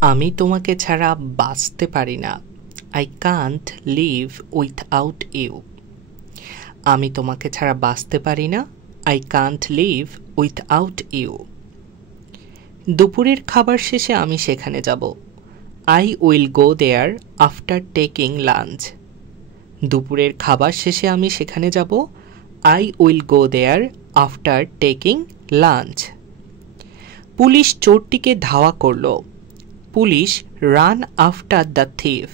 আমি তোমাকে ছাড়া বাঁচতে পারি না। I can't live without you. আমি তোমাকে ছাড়া বাঁচতে পারি না। I can't live without you. দুপুরের খাবার শেষে আমি সেখানে যাব। I will go there after taking lunch. দুপুরের খাবার শেষে আমি সেখানে যাব। I will go there after taking lunch. Police চোরটিকে ধাওয়া করল। Police run after the thief.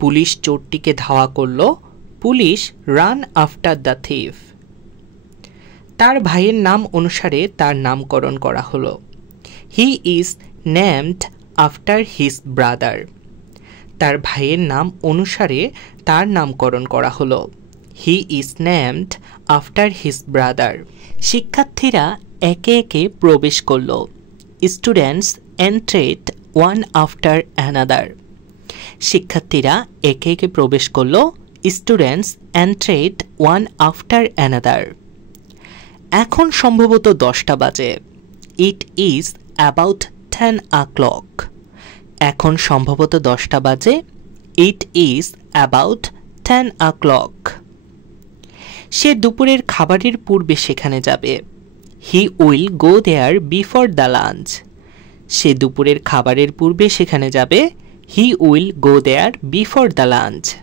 পুলিশ চোরটিকে ধাওয়া করল। Police run after the thief. তার ভাইয়ের নাম অনুসারে তার নামকরণ করা হলো। He is named after his brother. তার ভাইয়ের নাম অনুসারে তার নামকরণ করা হলো। He is named after his brother. শিক্ষার্থীরা একে একে প্রবেশ করল। Students entered one after another. শিক্ষার্থীরা একে একে প্রবেশ করল। Students entered one after another. এখন সম্ভবত 10টা বাজে। It is about 10 o'clock। এখন সম্ভবত 10টা বাজে। It is about 10 o'clock। সে দুপুরের খাবারের পূর্বে সেখানে যাবে। He will go there before the lunch. সে দুপুরের খাবারের পূর্বে সেখানে যাবে। He will go there before the lunch.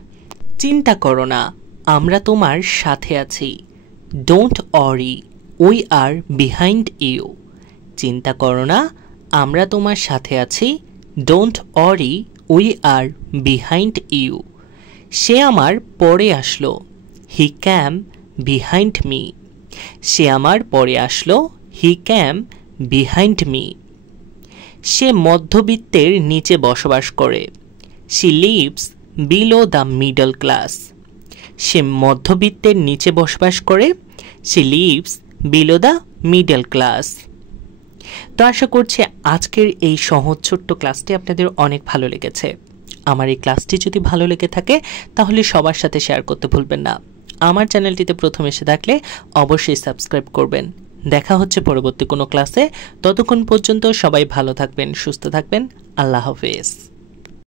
চিন্তা করো না, আমরা তোমার সাথে আছি। Don't worry, we are behind you. চিন্তা করো না, আমরা তোমার সাথে আছি। Don't worry, we are behind you. সে আমার পরে আসলো। হি ক্যাম বিহাইন্ড মি। সে আমার পরে আসলো। হি ক্যাম বিহাইন্ড মি। সে মধ্যবিত্তের নিচে বসবাস করে। She lives below the middle class. সে মধ্যবিত্তের নিচে বসবাস করে। She lives below the middle class. তো আশা করছি আজকের এই সহজ ছোট্ট ক্লাসটি আপনাদের অনেক ভালো লেগেছে। আমার এই ক্লাসটি যদি ভালো লেগে থাকে তাহলে সবার সাথে শেয়ার করতে ভুলবেন না। আমার চ্যানেলটিতে প্রথম এসে থাকলে অবশ্যই সাবস্ক্রাইব করবেন। দেখা হচ্ছে পরবর্তী কোনো ক্লাসে। ততক্ষণ পর্যন্ত সবাই ভালো থাকবেন, সুস্থ থাকবেন। আল্লাহ হাফেজ।